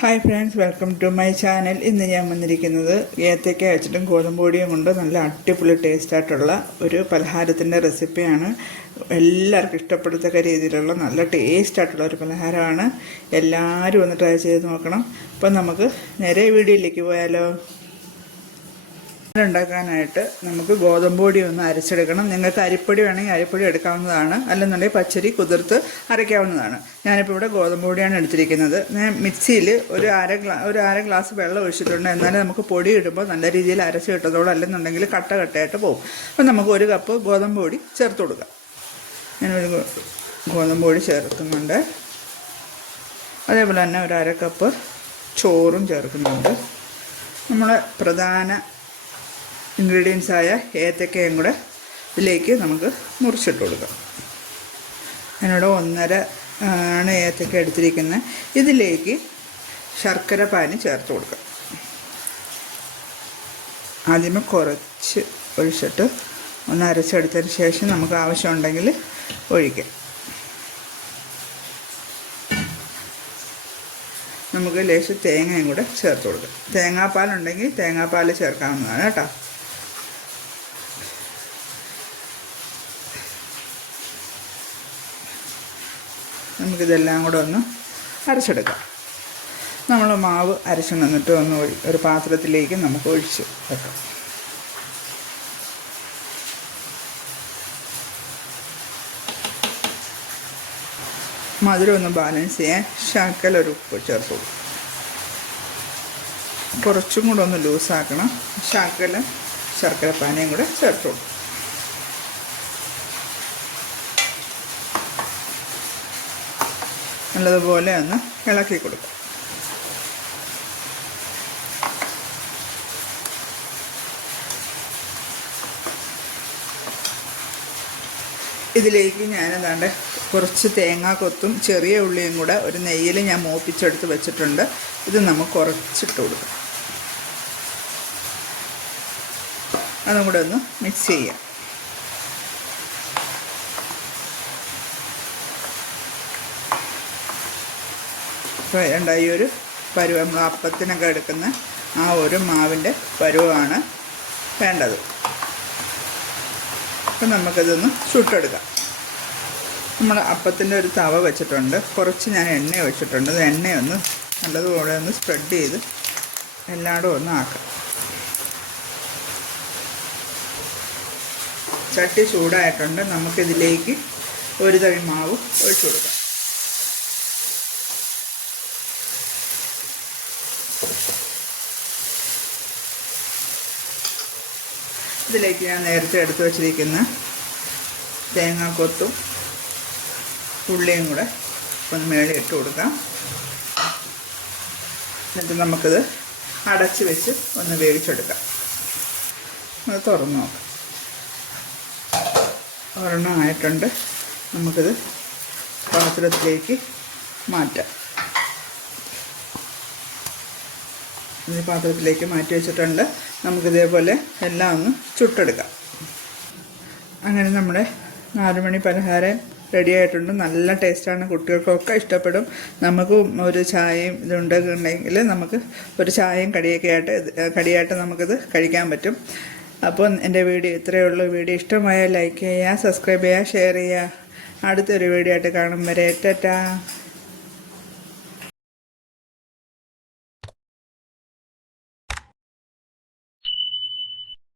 Hi friends, welcome to my channel. ഇന്ന് ഞാൻ വന്നിരിക്കുന്നത് ഏത്തയ്ക്ക വെച്ചിട്ടും ഗോതമ്പ് പൊടിയും കൊണ്ട് നല്ല അടിപൊളി ടേസ്റ്റായിട്ടുള്ള ഒരു പലഹാരത്തിൻ്റെ റെസിപ്പിയാണ്. എല്ലാവർക്കും ഇഷ്ടപ്പെടത്തക്ക രീതിയിലുള്ള നല്ല ടേസ്റ്റായിട്ടുള്ള ഒരു പലഹാരമാണ്. എല്ലാവരും ഒന്ന് ട്രൈ ചെയ്ത് നോക്കണം. അപ്പം നമുക്ക് നേരെ വീഡിയോയിലേക്ക് പോയാലോ. ഉണ്ടാക്കാനായിട്ട് നമുക്ക് ഗോതമ്പ് പൊടി ഒന്ന് അരച്ചെടുക്കണം. നിങ്ങൾക്ക് അരിപ്പൊടി വേണമെങ്കിൽ അരിപ്പൊടി എടുക്കാവുന്നതാണ്, അല്ലെന്നുണ്ടെങ്കിൽ പച്ചരി കുതിർത്ത് അരയ്ക്കാവുന്നതാണ്. ഞാനിപ്പോൾ ഇവിടെ ഗോതമ്പ് പൊടിയാണ് എടുത്തിരിക്കുന്നത്. ഞാൻ മിക്സിയിൽ ഒരു അര ഗ്ലാസ് വെള്ളം ഒഴിച്ചിട്ടുണ്ട്. എന്നാലും നമുക്ക് പൊടി ഇടുമ്പോൾ നല്ല രീതിയിൽ അരച്ച് കിട്ടത്തോളം, അല്ലെന്നുണ്ടെങ്കിൽ കട്ട കട്ടയായിട്ട് പോകും. അപ്പം നമുക്ക് ഒരു കപ്പ് ഗോതമ്പ് പൊടി ചേർത്ത് കൊടുക്കാം. ഞാനൊരു ഗോതമ്പ് പൊടി ചേർക്കുന്നുണ്ട്. അതേപോലെ തന്നെ ഒരു അര കപ്പ് ചോറും ചേർക്കുന്നുണ്ട്. നമ്മളെ പ്രധാന ഇൻഗ്രീഡിയൻസായ ഏത്തക്കയും കൂടെ ഇതിലേക്ക് നമുക്ക് മുറിച്ചിട്ട് കൊടുക്കാം. അതിനോട് 1.5 ആണ് ഏത്തക്ക എടുത്തിരിക്കുന്നത്. ഇതിലേക്ക് ശർക്കര പാനി ചേർത്ത് കൊടുക്കാം. ആദ്യമേ കുറച്ച് ഒഴിച്ചിട്ട് ഒന്ന് അരച്ചെടുത്തതിന് ശേഷം നമുക്ക് ആവശ്യമുണ്ടെങ്കിൽ ഒഴിക്കാം. നമുക്ക് ലേശം തേങ്ങയും കൂടെ ചേർത്ത് കൊടുക്കാം. തേങ്ങാപ്പാലുണ്ടെങ്കിൽ തേങ്ങാപ്പാൽ ചേർക്കാവുന്നതാണ് കേട്ടോ. നമുക്കിതെല്ലാം കൂടെ ഒന്ന് അരച്ചെടുക്കാം. നമ്മൾ മാവ് അരച്ചു നിന്നിട്ട് ഒന്ന് ഒരു പാത്രത്തിലേക്ക് നമുക്ക് ഒഴിച്ച് വെക്കാം. മധുരം ഒന്ന് ബാലൻസ് ചെയ്യാൻ ശകലം ഉപ്പ് ചേർത്ത് കൊടുക്കും. കുറച്ചും കൂടെ ഒന്ന് ലൂസാക്കണം. ശകലം ശർക്കര പാനിയും കൂടെ ചേർത്ത് കൊടുക്കും. നല്ലതുപോലെ ഒന്ന് ഇളക്കി കൊടുക്കാം. ഇതിലേക്ക് ഞാനെന്താണ്ട് കുറച്ച് തേങ്ങാക്കൊത്തും ചെറിയ ഉള്ളിയും കൂടെ ഒരു നെയ്യിൽ ഞാൻ മൂപ്പിച്ചെടുത്ത് വെച്ചിട്ടുണ്ട്. ഇത് നമുക്ക് കുറച്ചിട്ട് കൊടുക്കാം. അതും കൂടെ ഒന്ന് മിക്സ് ചെയ്യാം. ഇപ്പോൾ ഈ ഒരു പരുവം, നമ്മൾ അപ്പത്തിനൊക്കെ എടുക്കുന്ന ആ ഒരു മാവിൻ്റെ പരുവമാണ് വേണ്ടത്. അപ്പം നമുക്കിതൊന്ന് ചുട്ടെടുക്കാം. നമ്മൾ അപ്പത്തിൻ്റെ ഒരു തവ വെച്ചിട്ടുണ്ട്. കുറച്ച് ഞാൻ എണ്ണ ഒഴിച്ചിട്ടുണ്ട്. എണ്ണയൊന്ന് നല്ലതുപോലെ ഒന്ന് സ്പ്രെഡ് ചെയ്ത് എല്ലായിടും ഒന്ന് ആക്കാം. ചട്ടി ചൂടായിട്ടുണ്ട്. നമുക്കിതിലേക്ക് ഒരു തവി മാവ് ഒഴിച്ചു കൊടുക്കാം. ഇതിലേക്ക് ഞാൻ നേരത്തെ എടുത്ത് വച്ചിരിക്കുന്ന തേങ്ങാക്കൊത്തും ഉള്ളിയും കൂടെ ഒന്ന് മേളിൽ ഇട്ട് കൊടുക്കാം. എന്നിട്ട് നമുക്കിത് അടച്ച് വെച്ച് ഒന്ന് വേവിച്ചെടുക്കാം. അത് തുറന്ന് നോക്കാം. ഒരെണ്ണം ആയിട്ടുണ്ട്. നമുക്കിത് പാത്രത്തിലേക്ക് മാറ്റാം. ഈ പാത്രത്തിലേക്ക് മാറ്റി വെച്ചിട്ടുണ്ട്. നമുക്കിതേപോലെ എല്ലാം ഒന്ന് ചുട്ടെടുക്കാം. അങ്ങനെ നമ്മുടെ 4 മണി പലഹാരം റെഡി ആയിട്ടുണ്ട്. നല്ല ടേസ്റ്റാണ്. കുട്ടികൾക്കൊക്കെ ഇഷ്ടപ്പെടും. നമുക്കും ഒരു ചായയും ഇതുണ്ടെങ്കിൽ നമുക്ക് ഒരു ചായയും കടിയായിട്ട് നമുക്കിത് കഴിക്കാൻ പറ്റും. അപ്പോൾ എൻ്റെ വീഡിയോ ഇത്രയേ ഉള്ളൂ. വീഡിയോ ഇഷ്ടമായാൽ ലൈക്ക് ചെയ്യുക, സബ്സ്ക്രൈബ് ചെയ്യുക, ഷെയർ ചെയ്യുക. അടുത്തൊരു വീഡിയോ ആയിട്ട് കാണും വരെ ടാറ്റാ.